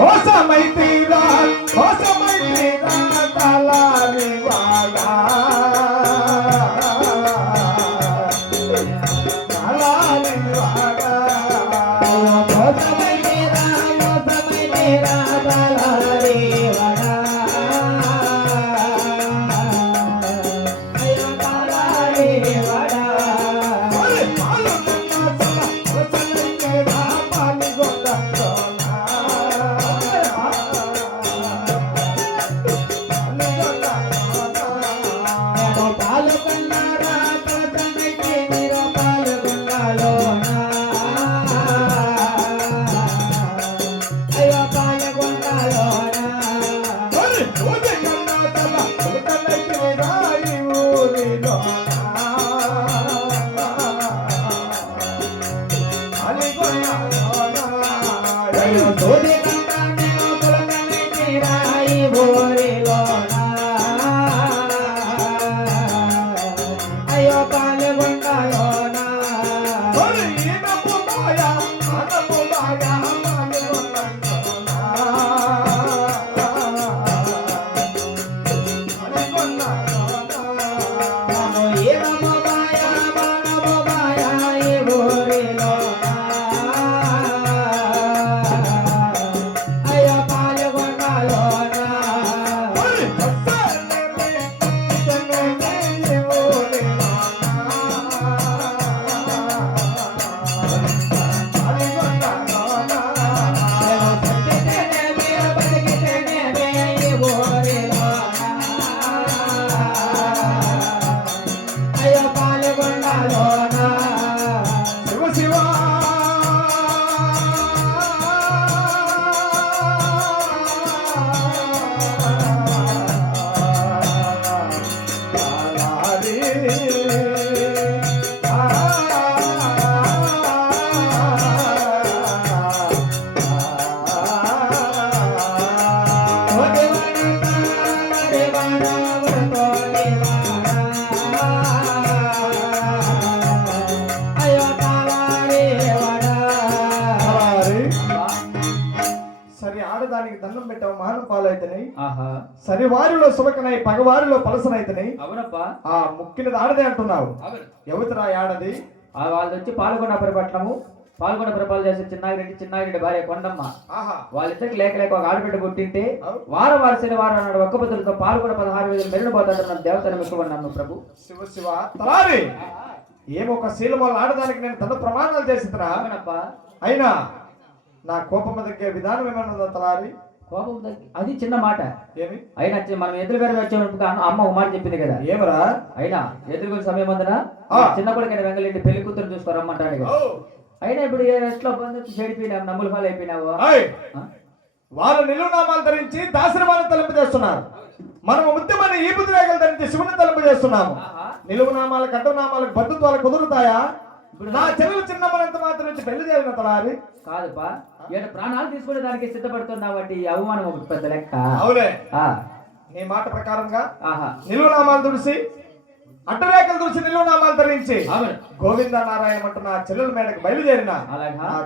Awesome! అయ్యో పాల్గొన్నాలోనా ఆహా సరి వారిలో సుబకనై పగవారిలో పలసనైతేనే. అవునప్పా. ఆ ముక్కినది ఆడదే అంటున్నావు. ఎవతిరా ఆడది? ఆ వాళ్ళు వచ్చి పాల్గొన్న పరిపట్నము. పాల్గొన్న పరిపాలన చేసే చిన్నాగిరెడ్డి చిన్నాగిరెడ్డి భార్య కొండమ్మ. ఆహా. వాళ్ళిద్దరికి లేక లేక ఒక ఆడబిడ్డ పుట్టింటే. వారం వారి శనివారం నాడు ఒక్క పొద్దులతో పాల్గొన్న పదహారు వేలు మెరుగు పోతాడు దేవతను మెక్కుకున్నాను ప్రభు. శివ శివ తలారి! ఏమొక శీలమల్ల ఆడదానికి నేను తన ప్రమాణాలు అవునప్పా. అయినా నా కోపం తగ్గే విధానం ఏమైనా ఉందా తలారి? కోపం అది చిన్న మాట. ఏమి? అయినా మనం ఎదురు గారు వచ్చేటప్పుడు అమ్మ ఒక మాట చెప్పింది కదా. ఏమరా? అయినా ఎదురుకునే సమయం ఉందనా? ఆ. చిన్న కొడుకైన వెంగళింటి పెళ్ళి కూతురు చూసుకోరమ్మంటాడు అయినా ఇప్పుడు ఎట్లా బంధు చెడిపోయినావు నమ్ములు పాలు అయిపోయినావు? వారు నిలువునామాలు ధరించి దాసరిమాలను తలుపు చేస్తున్నారు. మనము ముత్యమైన ఈ బుద్ధిరేఖలు ధరించి శివుని తలుపు చేస్తున్నాము. ఆహా. నిలువునామాలు కట్టునామాలకు బంధుత్వాలు కుదురుతాయా? నా చెల్లెలు చిన్నమ్మనంత మాత్రం నుంచి పెళ్ళి చేయాలి తలారి కాదుపా. ఏడు ప్రాణాలు తీసుకునే దానికి సిద్ధపడుతున్నావు అంటే ఈ అవమానం ఒక పెద్ద లెక్క. అవులే ఆ, నీ మాట ప్రకారంగా ఆహా. నిలువునామాలు తుడిసి అడ్డరేఖలు తుడిసి నిలువునామాలు ధరించి గోవింద నారాయణ అంటూ నా చెల్లెల మేడకు బయలుదేరిన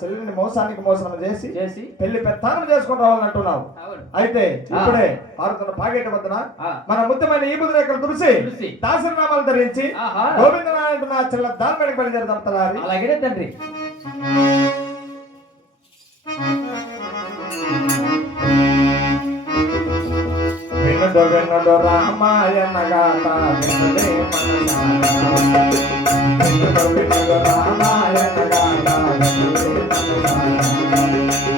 చెల్లెల్ని మోసానికి మోసం చేసి చేసి పెళ్ళి పెత్తానం చేసుకొని రావాలంటున్నావు అయితే ఇప్పుడే పారుతున్న పాగేట వద్దన మన ముద్దమైన ఈ బుద్ధరేఖలు తుడిసి తుడిసి. దాసరినామాలు ధరించి ఆహా. గోవింద నారాయణ నా చెల్లెల దాని మేడకు బయలుదేరుతాం తలారి. అలాగే తండ్రి. వినుడు వినుడు రామాయణ గాథ వినుడే మనసారా. వినుడు వినుడు రామాయణ గాథ వినుడే మనసారా.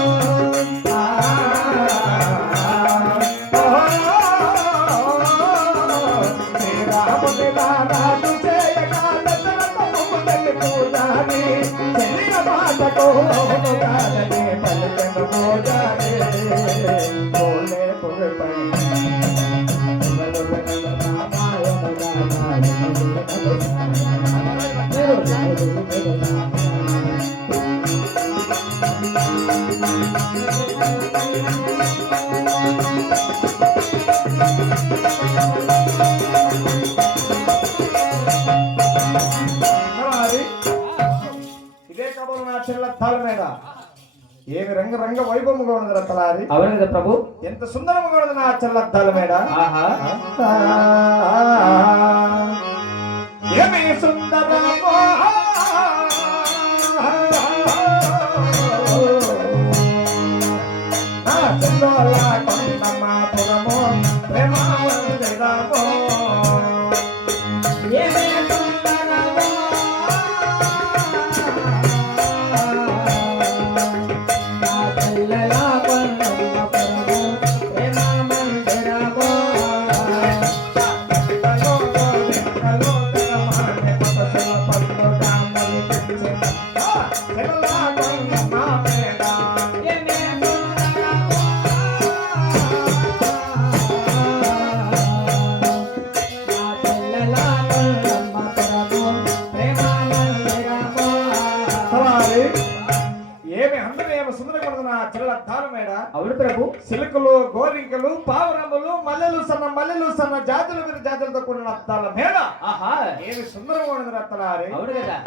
తాళ మీద. ఏమి రంగ రంగ వైభవముగా ఉన్నది రతలారి అవును కదా ప్రభు. ఎంత సుందరముగా ఉన్నది నా చెల్లద్దాల మేడ ఆహా. ఏమి సుందరమో నా చెల్లద్దాల మేడ అవును ప్రభు. సిలుకలు గోరింకలు పావురములు మల్లెలు సన్న మల్లెలు సన్న జాతులు వీరి జాతులతో కూడిన మేడ ఆహా. ఏమి సుందరంగా ఉన్నది అవును కదా.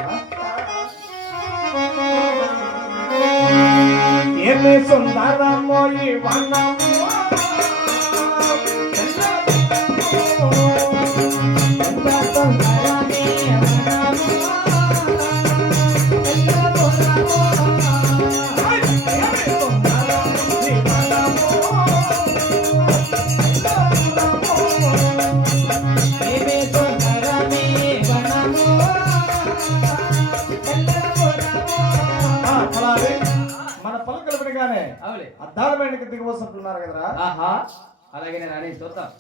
ఏమి సుందరమో ఈ వనము ఎంత సుందరమే కదరా అలాగే నేను అని చూద్దాం.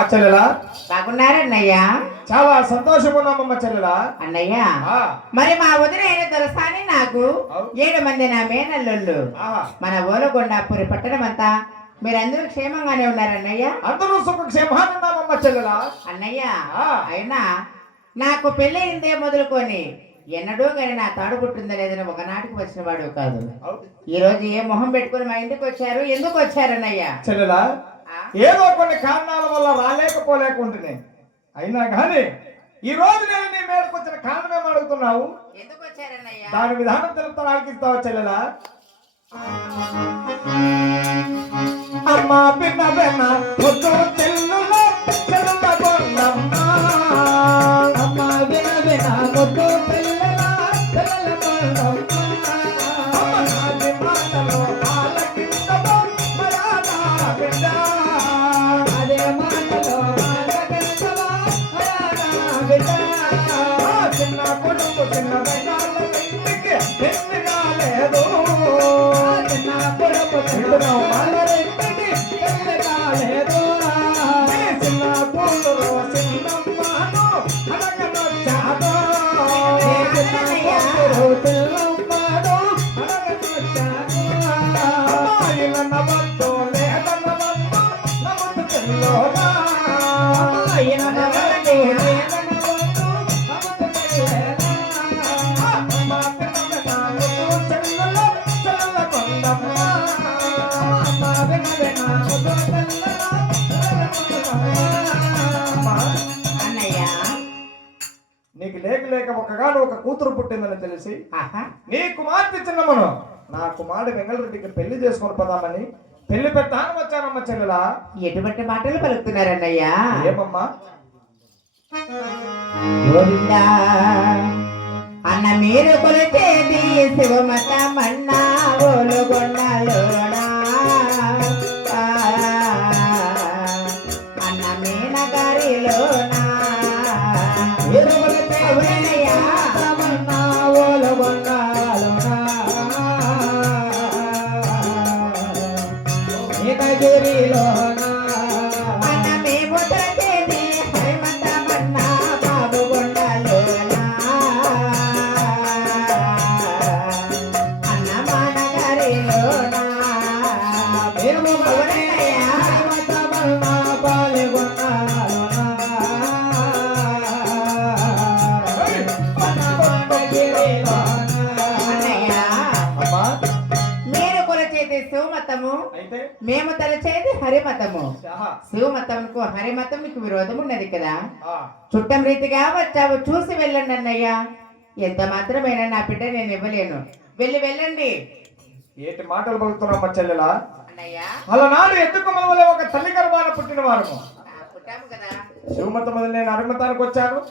అమ్మ చెల్లెలా? బాగున్నారన్నయ్య. చాలా సంతోషంగా ఉన్నామమ్మ చెల్లెలా? అన్నయ్య మరి మా వదిన అయిన దొరసాని నాకు ఏడు మంది నా మేనల్లుళ్ళు. మన ఓలగొండాపురి పట్టణం అంతా మీరందరూ క్షేమంగానే ఉన్నారన్నయ్య. అందరూ సుఖ క్షేమానున్నామమ్మ చెల్లెలా? అన్నయ్య. అయినా నాకు పెళ్ళయిందే మొదలుకొని ఎన్నడూ కానీ నా తాడు పుట్టిందా లేదని ఒకనాటికి వచ్చిన వాడు కాదు. ఈ రోజు ఏ మొహం పెట్టుకుని మా ఇంటికి వచ్చారు? ఎందుకు వచ్చారన్నయ్య? చెల్లెలా? ఏదో కొన్ని కారణాల వల్ల రాలేకపోలేకుంటున్నాయి. అయినా కానీ ఈ రోజు నేను నీ మేడకు వచ్చిన కారణం ఏమో అడుగుతున్నావు? దాని విధానం తెలుపుతాను ఆలకిస్తావా చెల్లెలా? అమ్మా పిన్న పిన్న একদম ఒక్కగాను ఒక కూతురు పుట్టిందని తెలిసి నీ కుమార్తె చిన్నమ్మను నా కుమారుడు వెంగళరెడ్డికి పెళ్ళి చేసుకొని పోదామని పెళ్ళి పెట్టాను వచ్చానమ్మ చెల్లెలా. ఎటువంటి మాటలు పలుకుతున్నారన్నయ్యా? ఏమమ్మా? అన్న మీరు కొలిచేది శివమత మన్నా హరిమతము ఆహా, శివమతంకు హరిమతంకు విరోధం ఉన్నది కదా. చుట్టం రీతిగా వచ్చావు చూసి వెళ్ళండి అన్నయ్య. ఎంత మాత్రమైనా నా బిడ్డ నేను ఇవ్వలేను. వెళ్ళి వెళ్ళండి. ఏంటి మాటలు పలుకుతున్నామ్మ చెల్లెలా? అన్నయ్య. అలనాడు ఎత్తుకు మొదలే ఒక తల్లి గర్భాన పుట్టిన వారము? శివమత నేను అరిమతానికి వచ్చాను.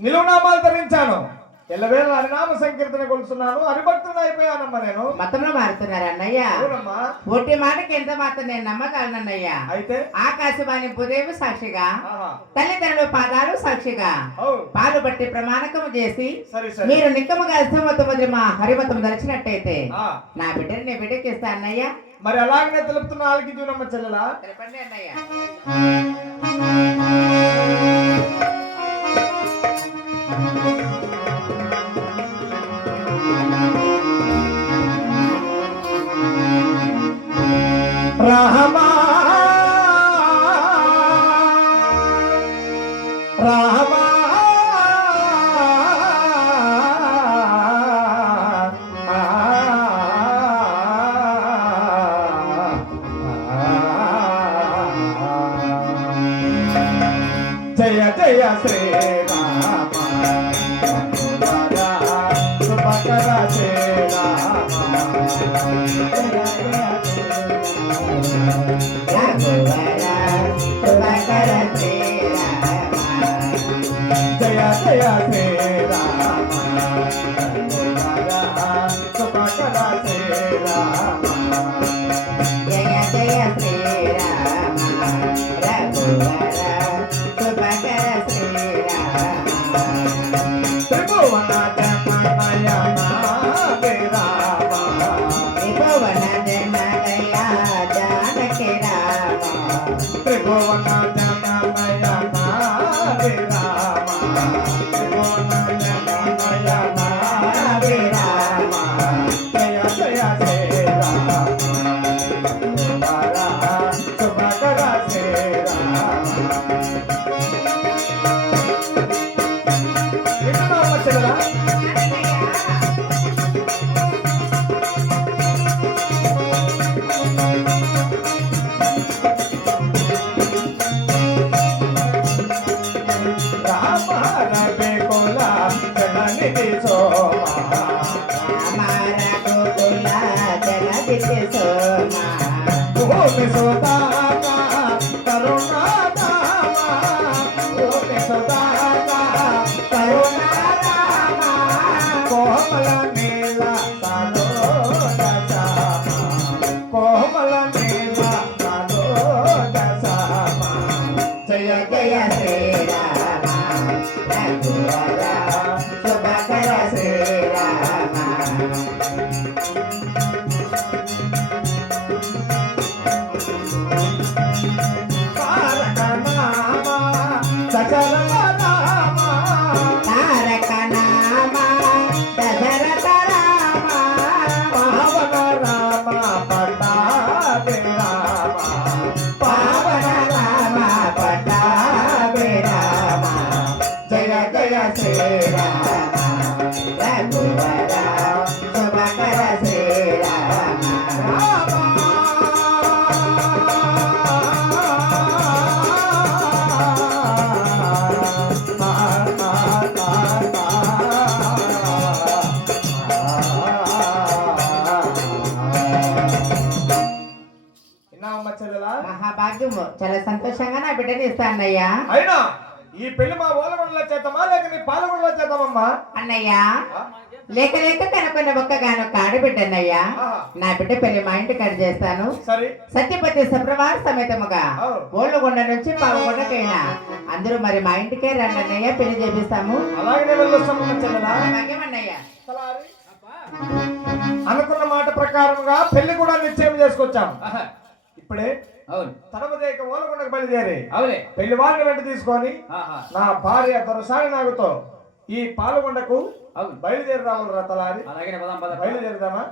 నిలువునామాలు ధరించాను. ఎల్లవేళ హరినామ సంకీర్తన కొలుస్తున్నాను. హరిభక్తుడు అయిపోయానమ్మా నేను. మతంలో మారుతున్నారు అన్నయ్య. ఒట్టి మాటకి ఎంత మాత్రం నేను నమ్మగలను అన్నయ్య. అయితే? ఆకాశవాణి భూదేవి సాక్షిగా తల్లిదండ్రుల పాదాలు సాక్షిగా అవు. పాలు బట్టి ప్రమాణకము చేసి మీరు నిక్కముగా అర్థమవుతాం వదిలి మా హరిమతం దలిచినట్టయితే ఆ, నా బిడ్డని నీ బిడ్డకి ఇస్తా అన్నయ్య. మరి అలాగనే తెలుపుతున్న వాళ్ళకి చూడమ్మ చెల్లెలా? తెలపండి అన్నయ్య. జయ జయ శ్రీరామ శుభకర శ్రీరామ జయ జయ శ్రీరామ Taboada, మహాభాగ్యము. చాలా సంతోషంగా నా బిడ్డని ఇస్తానయ్యా. అయినా ఈ పెళ్ళి మా వాళ్ళ చేద్దామా? లేక నీ పాలగొండలో చేద్దామమ్మా? అన్నయ్య? లేక లేక కనుకున్న ఒక్కగానొక్క ఆడబిడ్డ అన్నయ్య. నా బిడ్డ పెళ్ళి మా ఇంటికి కట్ చేస్తాను. సరే. సత్యపతి సప్రభా సమేతముగా అవును. ఓళ్ళగొండ నుంచి పావుగొండకైనా అందరూ మరి మా ఇంటికే రండి అన్నయ్య పెళ్ళి చేపిస్తాము. అనుకున్న మాట ప్రకారంగా పెళ్ళి కూడా నిశ్చయం చేసుకొచ్చాం ఆహా, ఇప్పుడే అవును. తడమదేక ఓలగొండకు బయలుదేరి అవునే. పెళ్ళి వారిని వెంట తీసుకొని నా భార్య దొరసాని నాగుతో ఈ పాలగొండకు అవును. బయలుదేరి రావాలి తలారి అలాగే బయలుదేరుదామా?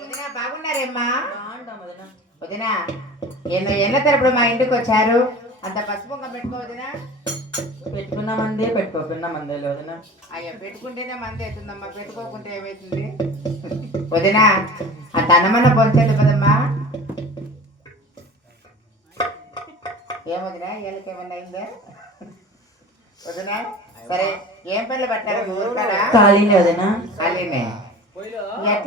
వదినా బాగున్నారేమ్మా వదినా ఎన్నో ఎన్న తరపుడు మా ఇంటికి వచ్చారు? అంత పసుపు కుంకం పెట్టుకో వదినా. పెట్టుకున్న మందే పెట్టుకోకున్న మందే లేదనా అయ్యా పెట్టుకుంటేనే మంది అవుతుందమ్మా పెట్టుకోకుంటే ఏమవుతుంది వదినా అంత అన్నమన్న పొంచేది కదమ్మా ఏమొదినా వీళ్ళకి ఏమన్నా అయిందా? వదినా సరే ఏం పనులు పట్టారు ఖాళీనే వదినా. ఖాళీనే. ఎట్లా